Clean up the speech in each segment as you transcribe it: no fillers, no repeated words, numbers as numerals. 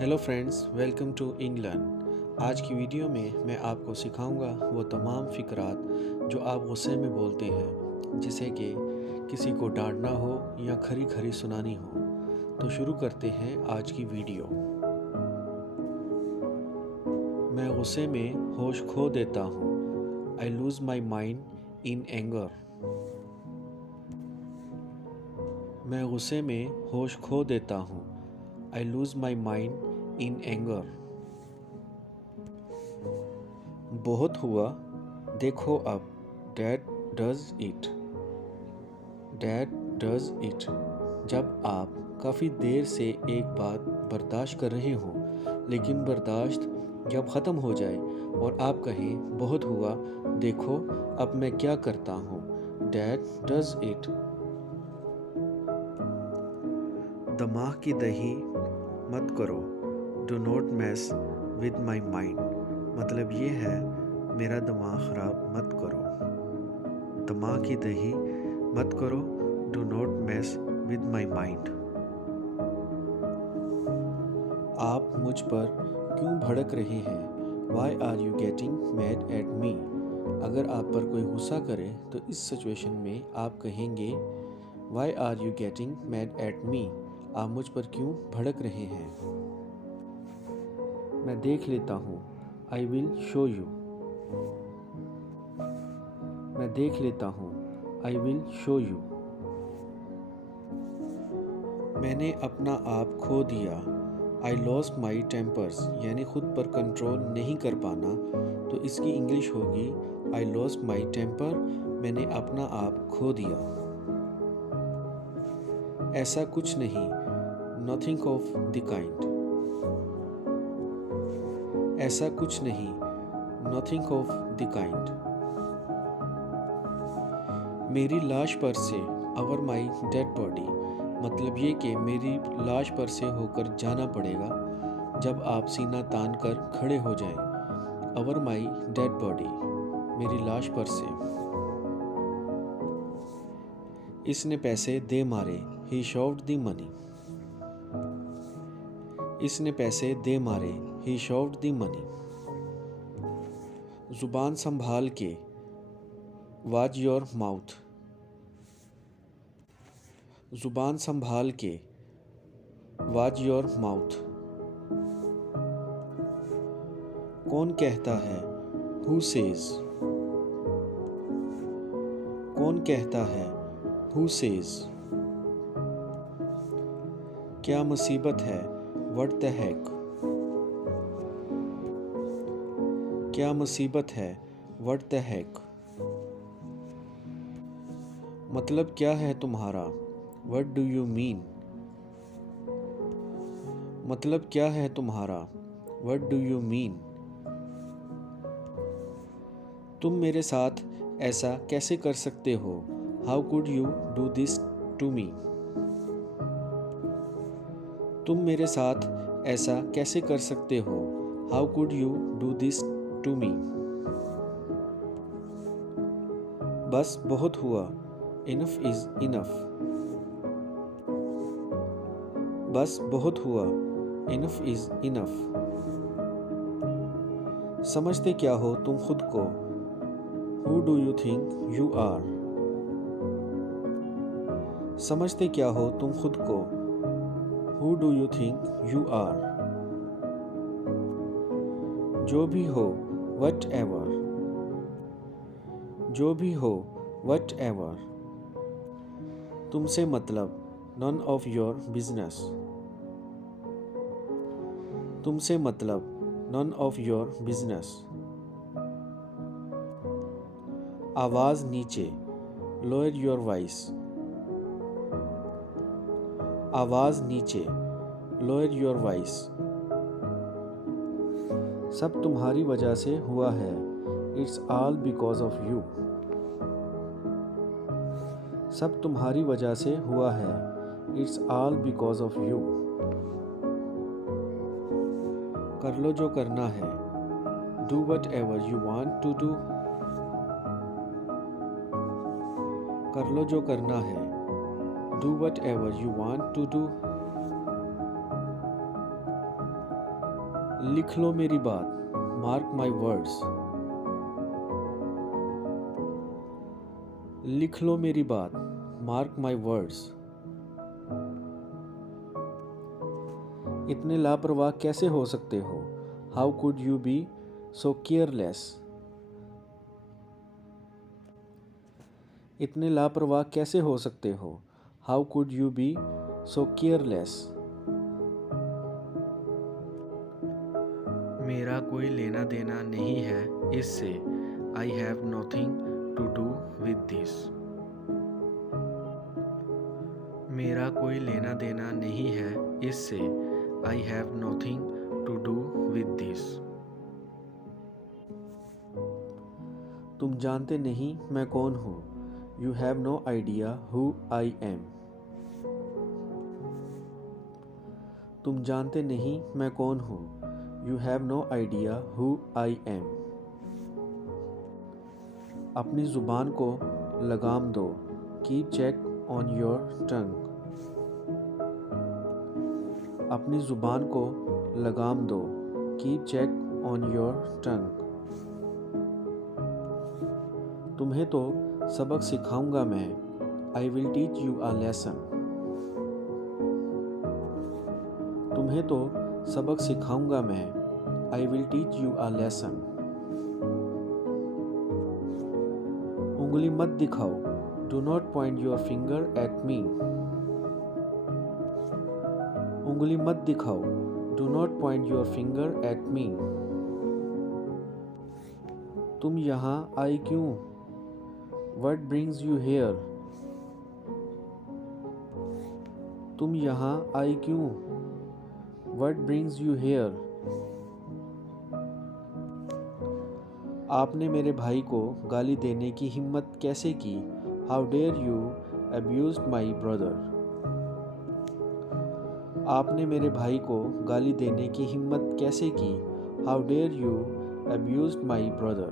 Hello friends, welcome to England. आज की video में मैं आपको सिखाऊंगा वो तमाम फ़िक्रात जो आप गुस्से में बोलते हैं, जैसे कि किसी को डांटना हो या खरी खरी सुनानी हो। तो शुरू करते हैं आज की वीडियो। मैं गुस्से में होश खो देता हूँ। आई loose my mind in anger. मैं गुस्से में होश खो देता हूँ। आई loose my mind in anger. बहुत हुआ, देखो अब। Dad does it. Dad does it. जब आप काफ़ी देर से एक बात बर्दाश्त कर रहे हो, लेकिन बर्दाश्त जब ख़त्म हो जाए और आप कहें बहुत हुआ, देखो अब मैं क्या करता हूँ। Dad does it. दिमाग की दही मत करो। Do not mess with my mind. मतलब ये है, मेरा दिमाग ख़राब मत करो। दिमाग की दही मत करो। Do not mess with my mind. आप मुझ पर क्यों भड़क रहे हैं? Why are you getting mad at me. अगर आप पर कोई गुस्सा करे तो इस सिचुएशन में आप कहेंगे why are you getting mad at me. आप मुझ पर क्यों भड़क रहे हैं? मैं देख लेता हूँ। I will show you. मैं देख लेता हूँ। I will show you. मैंने अपना आप खो दिया। आई लॉस्ट माई टेम्पर्स, यानी खुद पर कंट्रोल नहीं कर पाना। तो इसकी इंग्लिश होगी आई लॉस्ट माई टेम्पर। मैंने अपना आप खो दिया। ऐसा कुछ नहीं। Nothing of the kind. ऐसा कुछ नहीं। Nothing of the kind. मेरी लाश पर से, अवर माई डेड बॉडी। मतलब ये कि मेरी लाश पर से होकर जाना पड़ेगा जब आप सीना तान कर खड़े हो जाएं। अवर माई डेड बॉडी, मेरी लाश पर से। इसने पैसे दे मारे। ही शॉव्ड द मनी। इसने पैसे दे मारे। ही शॉव्ड द मनी। जुबान संभाल के। Watch your mouth. जुबान संभाल के। Watch your mouth. कौन कहता है? Who says. कौन कहता है? Who says. क्या मुसीबत है? What the heck. क्या मुसीबत है? What the heck. मतलब क्या है तुम्हारा? What do you mean. मतलब क्या है तुम्हारा? What do you mean. तुम मेरे साथ ऐसा कैसे कर सकते हो? How could you do this to me. तुम मेरे साथ ऐसा कैसे कर सकते हो? How could you do this to me. बस बहुत हुआ। Enough is enough. बस बहुत हुआ। Enough is enough. समझते क्या हो तुम खुद को? Who do you think you are. समझते क्या हो तुम खुद को? Who do you think you are. जो भी हो, वट एवर। जो भी हो, वट एवर। तुमसे मतलब, नन ऑफ योर बिजनेस। तुमसे मतलब, नन ऑफ योर बिजनेस। आवाज़ नीचे। Lower your voice. आवाज़ नीचे। Lower your voice. सब तुम्हारी वजह से हुआ है। It's all because of you. सब तुम्हारी वजह से हुआ है। It's all because of you. कर लो जो करना है। Do whatever you want to do. कर लो जो करना है। Do whatever you want to do. लिख लो मेरी बात, मार्क माई वर्ड्स। लिख लो मेरी बात, मार्क माई वर्ड्स। इतने लापरवाह कैसे हो सकते हो? How could you be so careless? इतने लापरवाह कैसे हो सकते हो? How could you be so careless? मेरा कोई लेना देना नहीं है इससे। I have nothing to do with this. मेरा कोई लेना देना नहीं है इससे। I have nothing to do with this. तुम जानते नहीं मैं कौन हूँ। You have no idea who I am. तुम जानते नहीं मैं कौन हूँ। You have no idea who I am. अपनी ज़ुबान को लगाम दो। Keep check on your tongue. अपनी ज़ुबान को लगाम दो। Keep check on your tongue. तुम्हें तो सबक सिखाऊंगा मैं। I will teach you a lesson. तुम्हें तो सबक सिखाऊंगा मैं। I will teach you a lesson. उंगली मत दिखाओ। Do not point your finger at me. उंगली मत दिखाओ। Do not point your finger at me. तुम यहाँ आई क्यों? What brings you here? तुम यहाँ आई क्यों? What brings you here? आपने मेरे भाई को गाली देने की हिम्मत कैसे की? How dare you abuse my brother? आपने मेरे भाई को गाली देने की हिम्मत कैसे की? How dare you abuse my brother?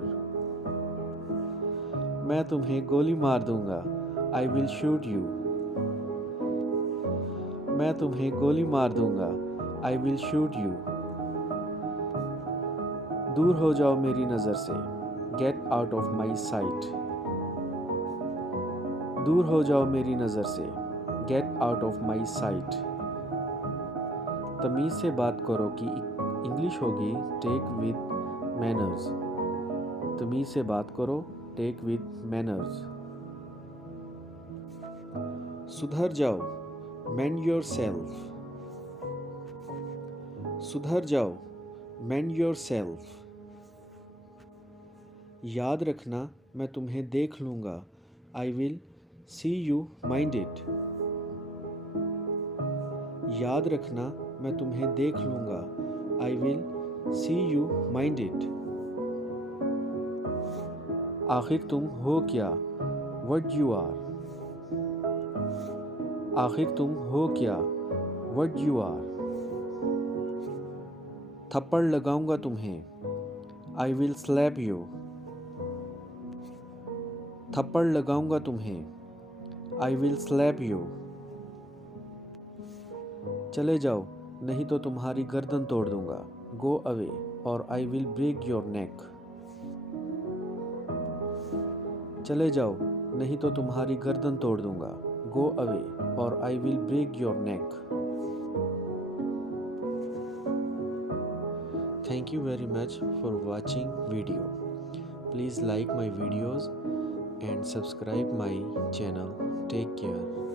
मैं तुम्हें गोली मार दूंगा। I will shoot you. मैं तुम्हें गोली मार दूंगा। I will shoot you. दूर हो जाओ मेरी नज़र से। Get out of my sight. दूर हो जाओ मेरी नज़र से। Get out of my sight. तमीज़ से बात करो कि इंग्लिश होगी take with manners. तमीज़ से बात करो take with manners. सुधर जाओ। Mend yourself. सुधर जाओ। Mend yourself. याद रखना मैं तुम्हें देख लूँगा। I will see you mind it. याद रखना मैं तुम्हें देख लूँगा। I will see you mind it. आखिर तुम हो क्या? What you are. आखिर तुम हो क्या? What you are. थप्पड़ लगाऊंगा तुम्हें। I will slap you. थप्पड़ लगाऊंगा तुम्हें। I will slap you. चले जाओ नहीं तो तुम्हारी गर्दन तोड़ दूंगा। Go away or I will break your neck. चले जाओ नहीं तो तुम्हारी गर्दन तोड़ दूंगा। Go away or I will break your neck. Thank you very much for watching video. Please like my videos and subscribe my channel. Take care.